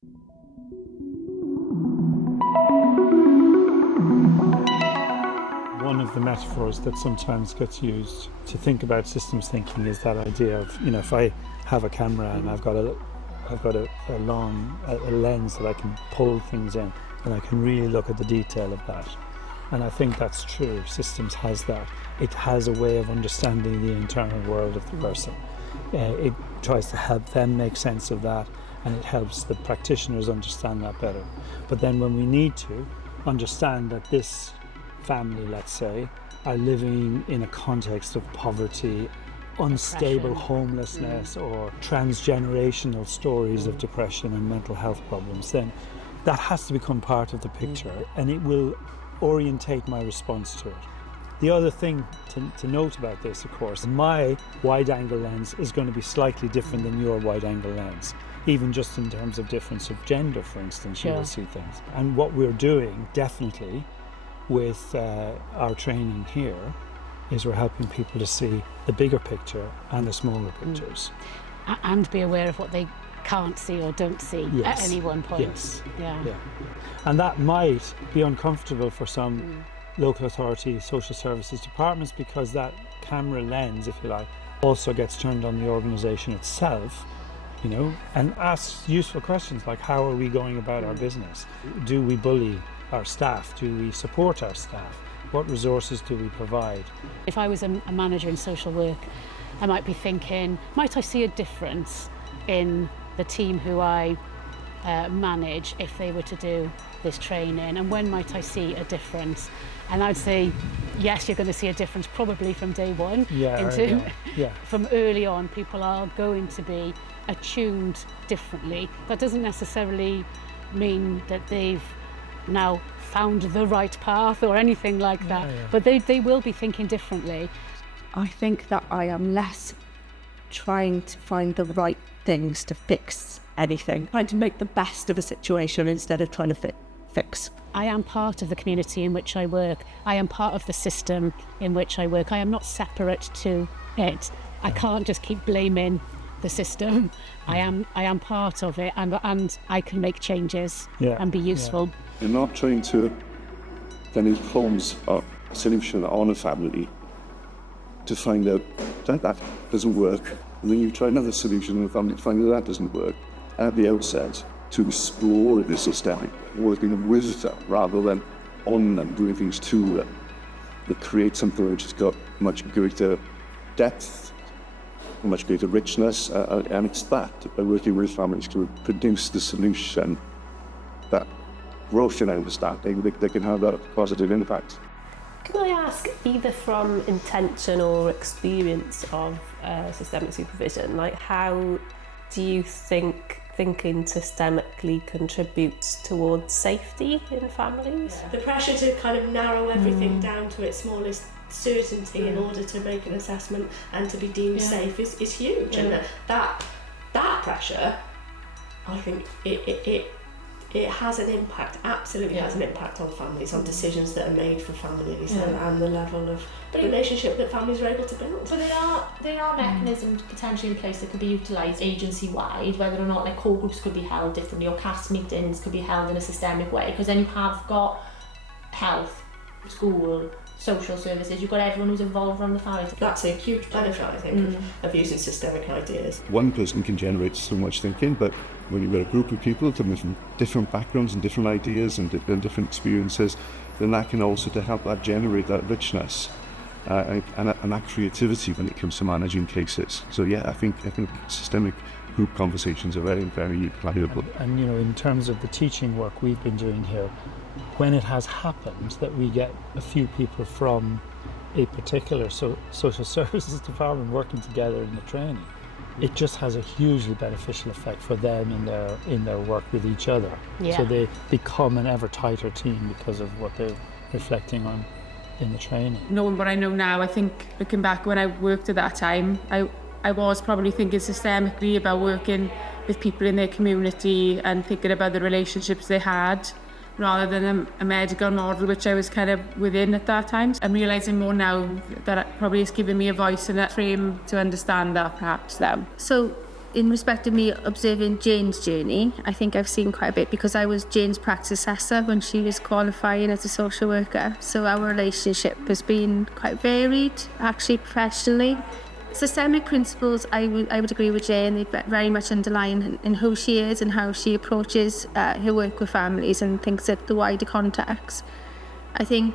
One of the metaphors that sometimes gets used to think about systems thinking is that idea of, if I have a camera and I've got a long lens that I can pull things in, and I can really look at the detail of that. And I think that's true. Systems has that. It has a way of understanding the internal world of the person. It tries to help them make sense of that, and it helps the practitioners understand that better. But then when we need to understand that this family, let's say, are living in a context of poverty, unstable homelessness, or transgenerational stories of depression and mental health problems, then that has to become part of the picture, and it will orientate my response to it. The other thing to note about this, of course, my wide-angle lens is going to be slightly different than your wide-angle lens, even just in terms of difference of gender, for instance. You will see things. And what we're doing, definitely, with our training here, is we're helping people to see the bigger picture and the smaller pictures. And be aware of what they can't see or don't see at any one point. Yes. Yeah. And that might be uncomfortable for some local authority social services departments, because that camera lens, if you like, also gets turned on the organisation itself, and asks useful questions like, how are we going about our business? Do we bully our staff? Do we support our staff? What resources do we provide? If I was a manager in social work, I might be thinking, might I see a difference in the team who I manage if they were to do this training, and when might I see a difference? And I'd say, yes, you're going to see a difference probably from day one. From early on, people are going to be attuned differently. That doesn't necessarily mean that they've now found the right path or anything like that, but they will be thinking differently. I think that I am less trying to find the right things to fix anything, trying to make the best of a situation instead of trying to fix. I am part of the community in which I work. I am part of the system in which I work. I am not separate to it. I can't just keep blaming the system. I am part of it, and I can make changes and be useful. You're not trying to then impose a solution on a family to find out that doesn't work, and then you try another solution and the family find that doesn't work. At the outset, to explore the systemic, working with them rather than on them, doing things to them, that create something which has got much greater depth, much greater richness, and it's that, by working with families to produce the solution, that growth in understanding, they can have that positive impact. Can I ask, either from intention or experience of systemic supervision, like how do you think thinking systemically contributes towards safety in families? The pressure to kind of narrow everything down to its smallest certainty in order to make an assessment and to be deemed safe is huge, and that pressure, I think it has an impact, absolutely has an impact on families, on decisions that are made for families, and the level of relationship that families are able to build. But there are mechanisms potentially in place that could be utilised agency-wide, whether or not like core groups could be held differently or CAS meetings could be held in a systemic way, because then you have got health, school, social services, you've got everyone who's involved around the family. That's a huge benefit, I think, of using systemic ideas. One person can generate so much thinking, but when you've got a group of people from different backgrounds and different ideas and different experiences, then that can also to help that generate that richness and that creativity when it comes to managing cases. So I think systemic group conversations are very, very valuable. And in terms of the teaching work we've been doing here, when it has happened that we get a few people from a particular social services department working together in the training, it just has a hugely beneficial effect for them in their work with each other. So they become an ever tighter team because of what they're reflecting on in the training. Knowing what I know now, I think looking back when I worked at that time, I was probably thinking systemically about working with people in their community and thinking about the relationships they had, rather than a medical model which I was kind of within at that time. I'm realising more now that it probably has given me a voice and a frame to understand that perhaps now. So in respect of me observing Jane's journey, I think I've seen quite a bit because I was Jane's practice assessor when she was qualifying as a social worker. So our relationship has been quite varied, actually, professionally. Systemic principles, I would agree with Jane, they're very much underlying in who she is and how she approaches her work with families and thinks at the wider context. I think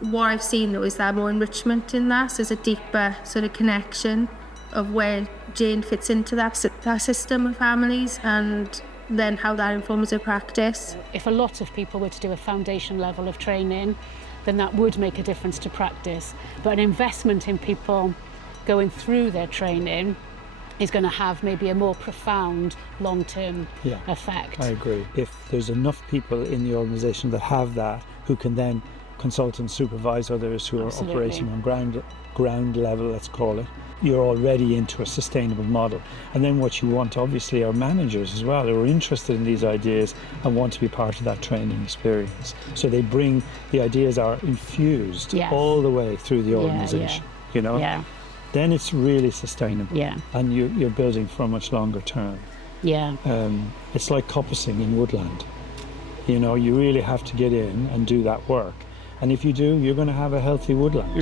what I've seen though is that more enrichment in that, so there's a deeper sort of connection of where Jane fits into that system of families and then how that informs her practice. If a lot of people were to do a foundation level of training, then that would make a difference to practice. But an investment in people going through their training is going to have maybe a more profound long-term effect. I agree. If there's enough people in the organisation that have that, who can then consult and supervise others who are operating on ground level, let's call it, you're already into a sustainable model. And then what you want obviously are managers as well who are interested in these ideas and want to be part of that training experience. So they bring, the ideas are infused all the way through the organisation, you know? Yeah. Then it's really sustainable. Yeah. And you're building for a much longer term. Yeah. It's like coppicing in woodland. You know, you really have to get in and do that work. And if you do, you're going to have a healthy woodland.